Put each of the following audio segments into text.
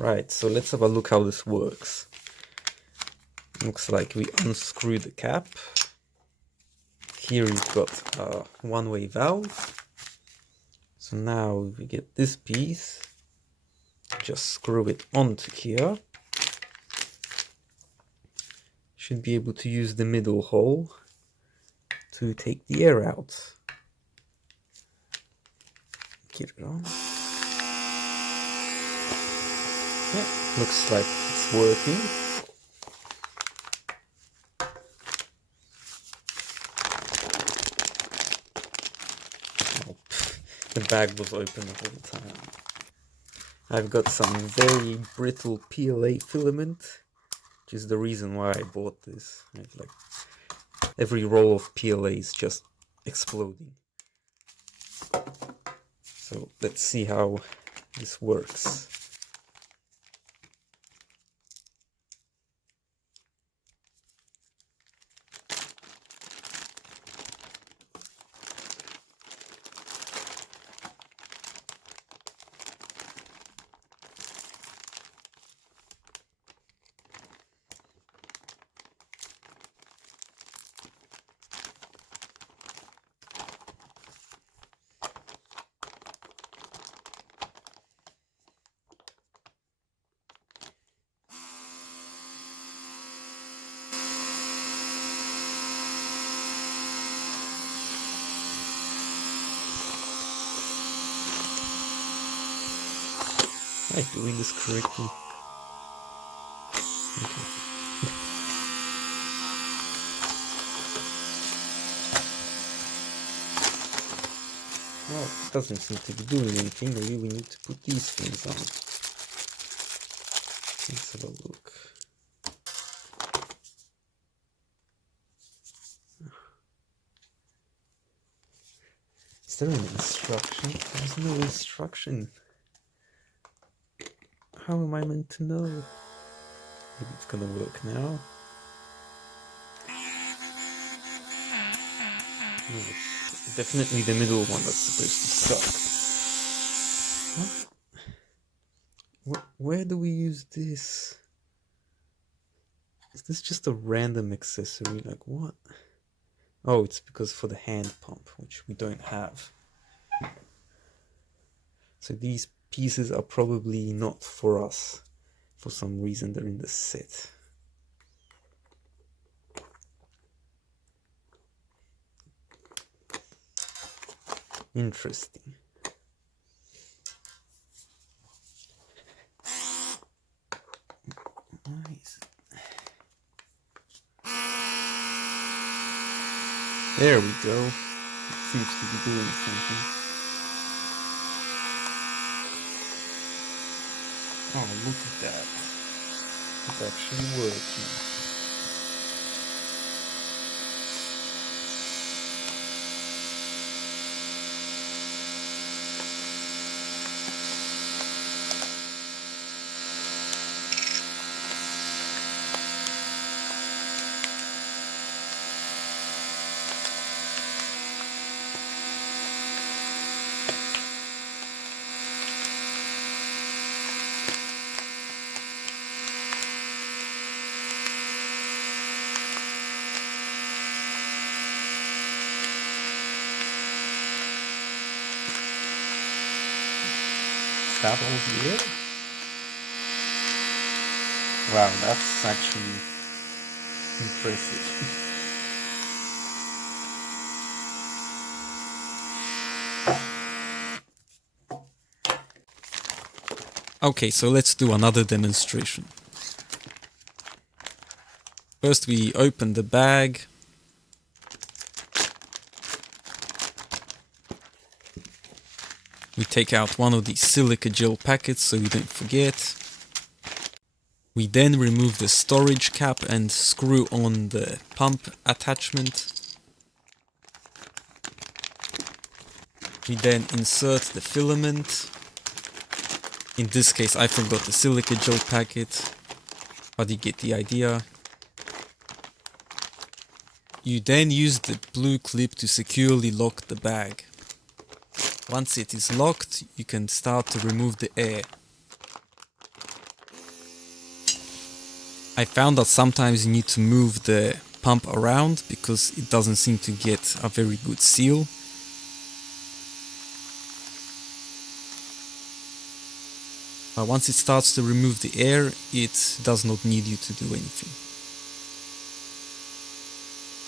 Right, so let's have a look how this works. Looks like we unscrew the cap. Here you've got a one-way valve. So now we get this piece, just screw it onto here. Should be able to use the middle hole to take the air out. Get it on. Yeah, looks like it's working. Oh, the bag was open the whole time. I've got some very brittle PLA filament, which is the reason why I bought this. Right? Like every roll of PLA is just exploding. So let's see how this works. Am I doing this correctly? Okay. Well, it doesn't seem to be doing anything. Maybe we need to put these things on. Let's have a look. Is there an instruction? There's no instruction. How am I meant to know? Maybe it's gonna work now. No, it's definitely the middle one that's supposed to suck. What? Where do we use this? Is this just a random accessory? Like what? Oh, it's because for the hand pump, which we don't have. So these pieces are probably not for us. For some reason they're in the set. Interesting. Nice. There we go. It seems to be doing something. Oh, look at that. It's actually working. Is that all the air? Wow, that's actually impressive. Okay, so let's do another demonstration. First we open the bag. We take out one of these silica gel packets so we don't forget. We then remove the storage cap and screw on the pump attachment. We then insert the filament. In this case I forgot the silica gel packet, but you get the idea. You then use the blue clip to securely lock the bag. Once it is locked, you can start to remove the air. I found that sometimes you need to move the pump around because it doesn't seem to get a very good seal. But once it starts to remove the air, it does not need you to do anything.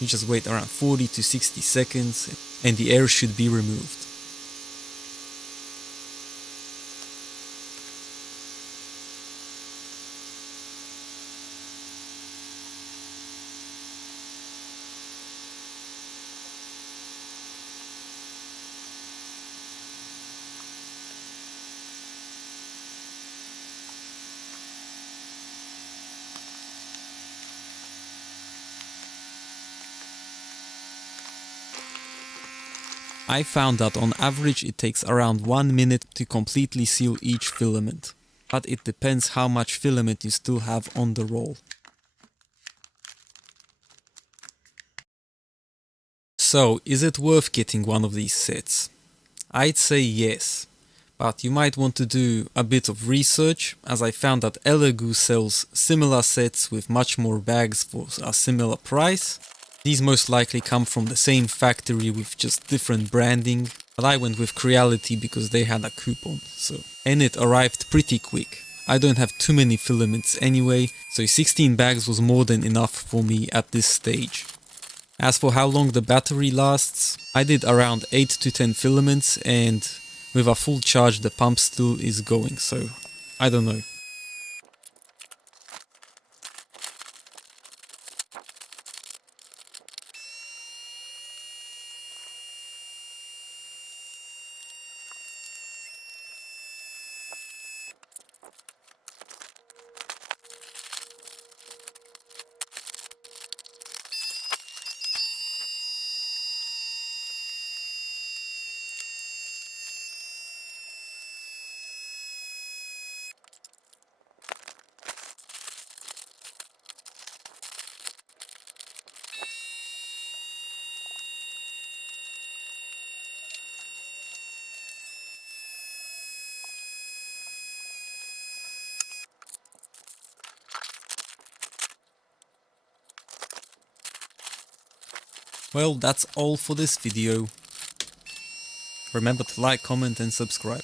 You just wait around 40 to 60 seconds and the air should be removed. I found that on average it takes around 1 minute to completely seal each filament, but it depends how much filament you still have on the roll. So, is it worth getting one of these sets? I'd say yes, but you might want to do a bit of research, as I found that Elegoo sells similar sets with much more bags for a similar price. These most likely come from the same factory with just different branding, but I went with Creality because they had a coupon, and it arrived pretty quick. I don't have too many filaments anyway, so 16 bags was more than enough for me at this stage. As for how long the battery lasts, I did around 8 to 10 filaments, and with a full charge the pump still is going, so I don't know. Well, that's all for this video. Remember to like, comment and subscribe.